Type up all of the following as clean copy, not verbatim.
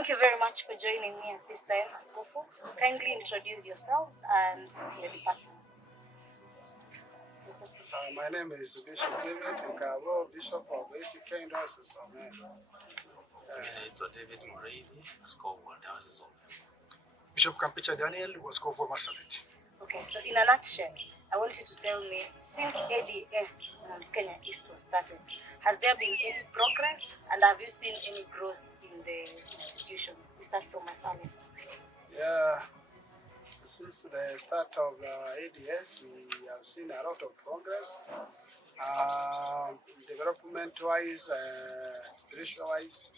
Thank you very much for joining me at this time, Askofu. Kindly introduce yourselves and your department. My name is Bishop David Nkaabu, Bishop of ADSMKE Diocesses of David Muriithi, Askofu wa Diocesses of Bishop Qampicha Daniel was called for Marsabit. Okay, so in a nutshell, I want you to tell me, since ADSMKE East was started, has there been any progress and have you seen any growth in the institution? We start from my family. Yeah, since the start of ADS, we have seen a lot of progress, development-wise, spiritual-wise,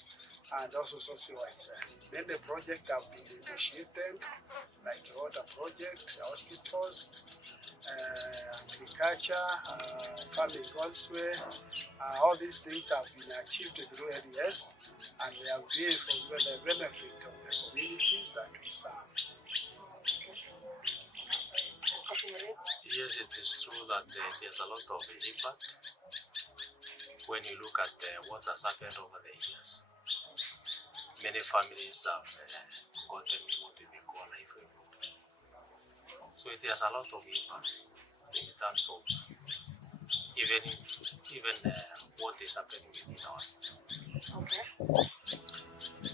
and also social-wise. Many projects have been initiated, like water project, hospitals, agriculture, farming also. All these things have been achieved through ADS, and we are grateful for the benefit of the communities that we serve. Yes, it is true that there's a lot of impact when you look at what has happened over the years. Many families have gotten what we call livelihood. So it has a lot of impact in terms of even what is happening within our. Okay.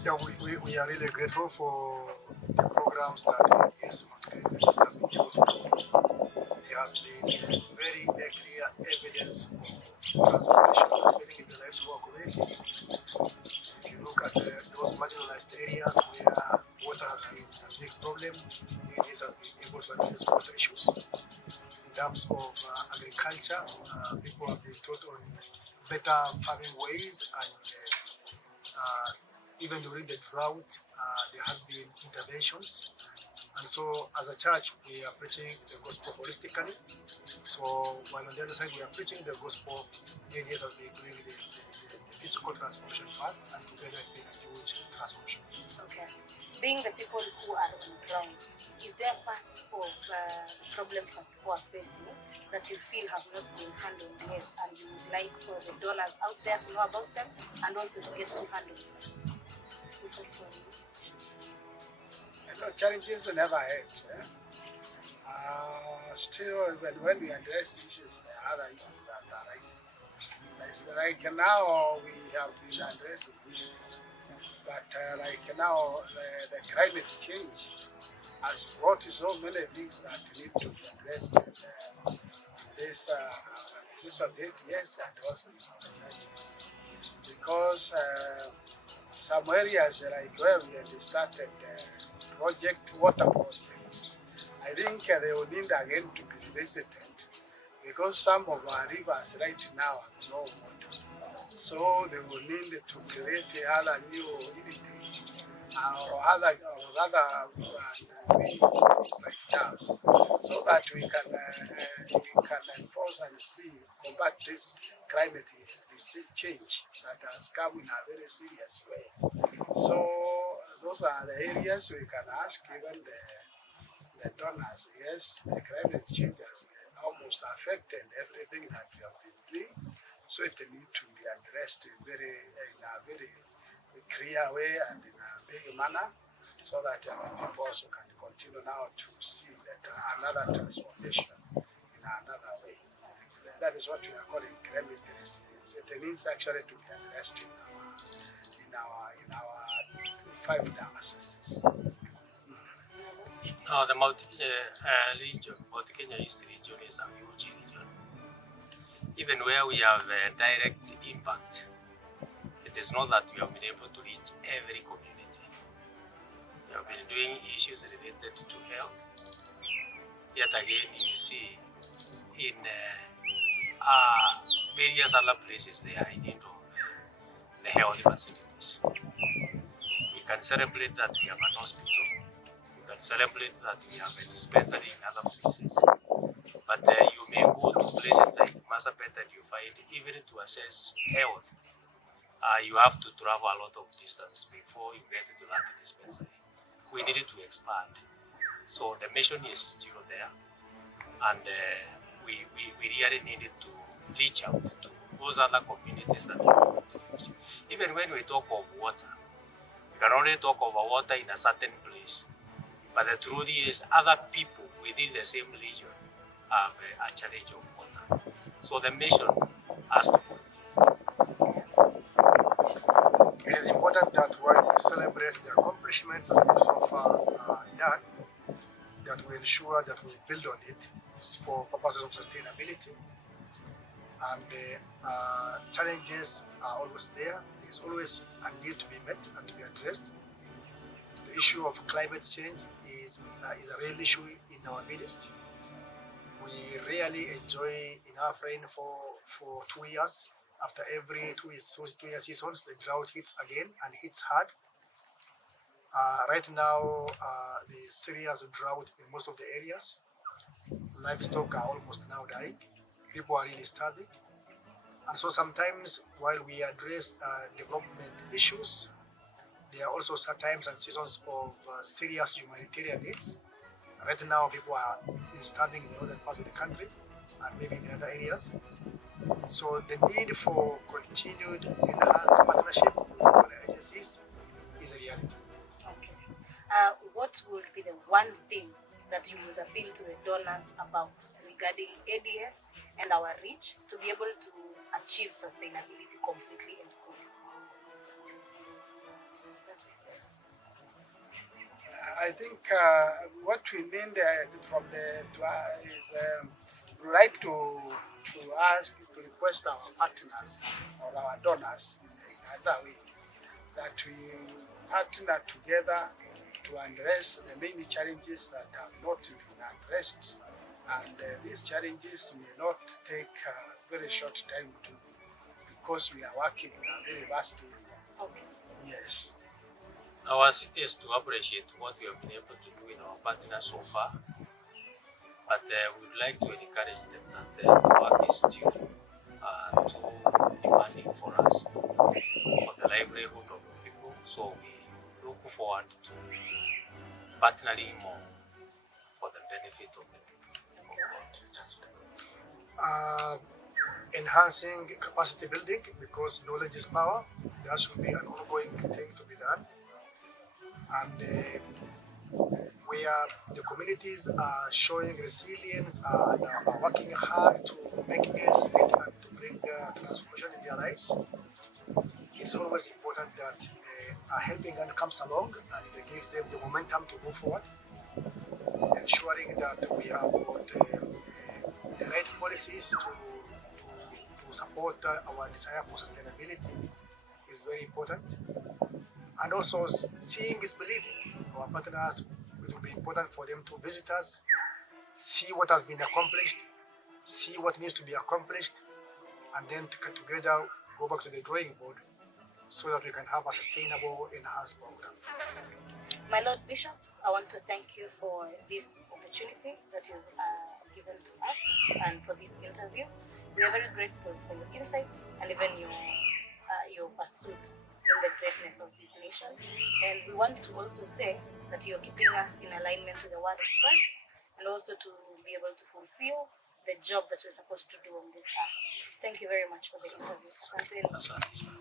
Yeah, we are really grateful for the programs that ADSMKE has been able to do. There has been very clear evidence of transformation happening in the lives of our communities. If you look at those marginalized areas where water has been a big problem, ADS has been able to address water issues. In terms of agriculture, people have been taught on better farming ways, and even during the drought, there has been interventions. And so as a church, we are preaching the gospel holistically. So while on the other side, we are preaching the gospel, ADS has been doing the physical transformation part, and together it's been a huge transformation. Okay. Being the people who are on the ground, is there parts of problems that people are facing that you feel have not been handled yet, and you would like for the donors out there to know about them and also to get to handle them? Challenges never end. Still, when we address issues, there are other issues that arise. Like now, we have been addressing issues, but like now, the climate change has brought so many things that need to be addressed. This of ADS and also in our churches, because some areas like where we had started water project, I think they will need again to be revisited, because some of our rivers right now have no water. So they will need to create other new irrigations or other things like that, so that we can enforce and combat this climate change that has come in a very serious way. So those are the areas we can ask even the donors. Yes, the climate change has almost affected everything that we have been doing, so it needs to be addressed in a very clear way and in a big manner, so that our people also can continue now to see that another transformation in another way. That is what we are calling climate resilience. It needs actually to be addressed in our 5 diocesses. Now, the Mount Kenya East region is a huge region. Even where we have direct impact, it is not that we have been able to reach every community. We have been doing issues related to health. Yet again, you see in various other places they are in need of the health facilities. We can celebrate that we have an hospital. We can celebrate that we have a dispensary in other places. But you may go to places like Marsabit and you find even to assess health, you have to travel a lot of distance before you get to that dispensary. We needed to expand. So the mission is still there, and we really needed to reach out to those other communities that we want to reach. Even when we talk of water, We can only talk about water in a certain place. But the truth is, other people within the same region have a challenge of water. So the mission has to continue. It is important that while we celebrate the accomplishments that we've so far done, that we ensure that we build on it for purposes of sustainability. And the challenges are always there. There's always a need to be met and to be addressed. The issue of climate change is a real issue in our midst. We rarely enjoy enough rain for 2 years. After every 2 year seasons, the drought hits again and hits hard. Right now, there's serious drought in most of the areas. Livestock are almost now dying. People are really starving. And so sometimes while we address development issues, there are also sometimes and seasons of serious humanitarian needs. Right now, people are starving in the northern part of the country and maybe in other areas. So the need for continued enhanced partnership with all agencies is a reality. Okay. What would be the one thing that you would appeal to the donors about regarding ADS and our reach to be able to achieve sustainability completely and fully? I think what we mean from is we like to request our partners or our donors in another way that we partner together to address the many challenges that have not been addressed, and these challenges may not take a very short time to, because we are working in a very vast area. Okay. Yes. Ours is to appreciate what we have been able to do in our partners so far, but we would like to encourage them that the work is still too demanding for us, for the livelihood of the people. So we look forward to partnering more for the benefit of the people. Enhancing capacity building, because knowledge is power. That should be an ongoing thing to be done. And where the communities are showing resilience and are working hard to make ends meet and to bring transformation in their lives, it's always important that a helping hand comes along and it gives them the momentum to move forward, ensuring that we have got the right policies to support our desire for sustainability is very important. And also, seeing is believing. Our partners, it will be important for them to visit us, see what has been accomplished, see what needs to be accomplished, and then together go back to the drawing board so that we can have a sustainable, enhanced program. My Lord Bishops, I want to thank you for this opportunity that you've given to us and for this interview. We are very grateful for your insights and even your pursuits in the greatness of this nation. And we want to also say that you're keeping us in alignment with the word of Christ and also to be able to fulfill the job that we're supposed to do on this earth. Thank you very much for the interview. Asante. Asante sana.